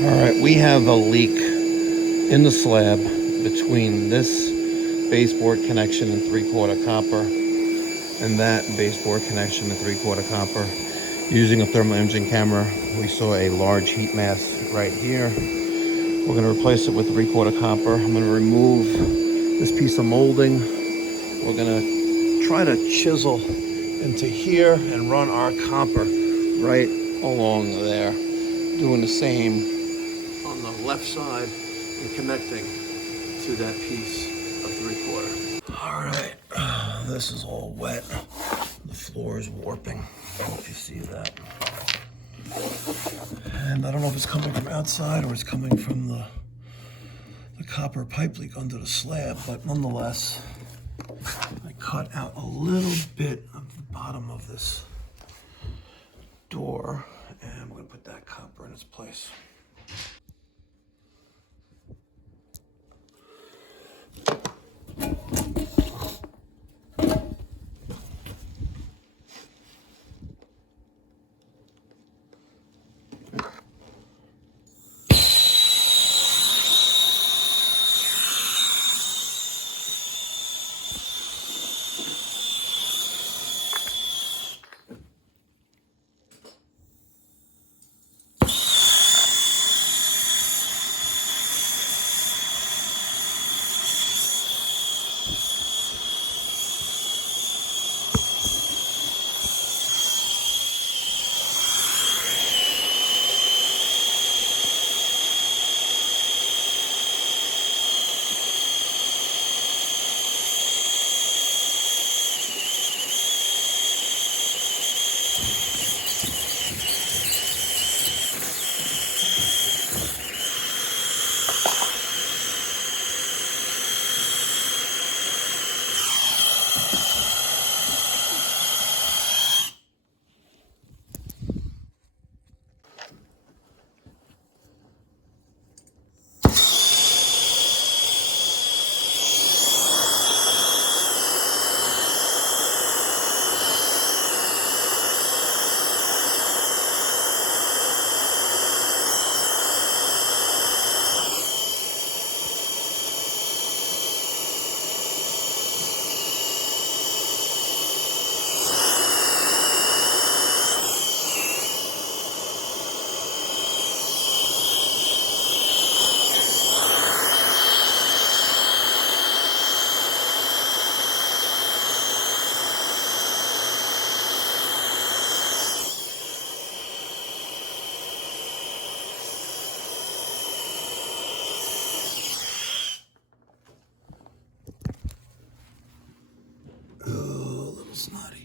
All right, we have a leak in the slab between this baseboard connection and 3/4 copper and that baseboard connection and 3/4 copper. Using a thermal imaging camera, we saw a large heat mass right here. We're going to replace it with 3/4 copper. I'm going to remove this piece of molding. We're going to try to chisel into here and run our copper right along there, doing the same on the left side and connecting to that piece of 3/4. All right, this is all wet. The floor is warping. I don't know if you see that. And I don't know if it's coming from outside or it's coming from the copper pipe leak under the slab, but nonetheless, I cut out a little bit of the bottom of this door, and I'm going to put that copper in its place. Oh, a little snotty.